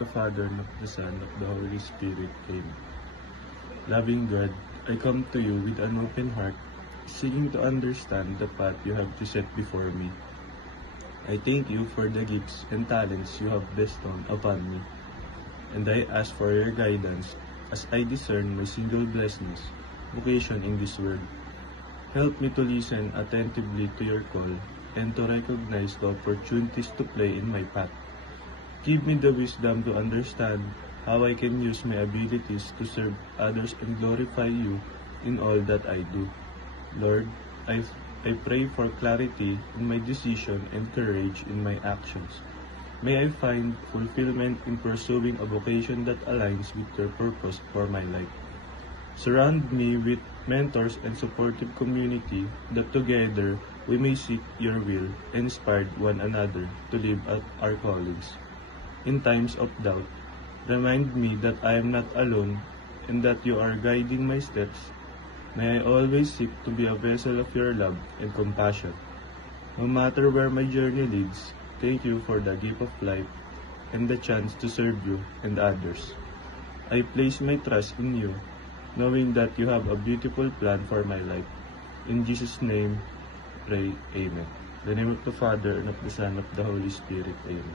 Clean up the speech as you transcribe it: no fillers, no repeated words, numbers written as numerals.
the Father, and of the Son, and of the Holy Spirit. Amen. Loving God, I come to you with an open heart, seeking to understand the path you have to set before me. I thank you for the gifts and talents you have bestowed upon me, and I ask for your guidance as I discern my single blessedness, vocation in this world. Help me to listen attentively to your call and to recognize the opportunities to play in my path. Give me the wisdom to understand how I can use my abilities to serve others and glorify you in all that I do. Lord, I pray for clarity in my decision and courage in my actions. May I find fulfillment in pursuing a vocation that aligns with your purpose for my life. Surround me with mentors and supportive community that together we may seek your will and inspire one another to live out our callings. In times of doubt, remind me that I am not alone and that you are guiding my steps. May I always seek to be a vessel of your love and compassion. No matter where my journey leads, thank you for the gift of life and the chance to serve you and others. I place my trust in you, knowing that you have a beautiful plan for my life. In Jesus' name, pray. Amen. In the name of the Father, and of the Son, and of the Holy Spirit. Amen.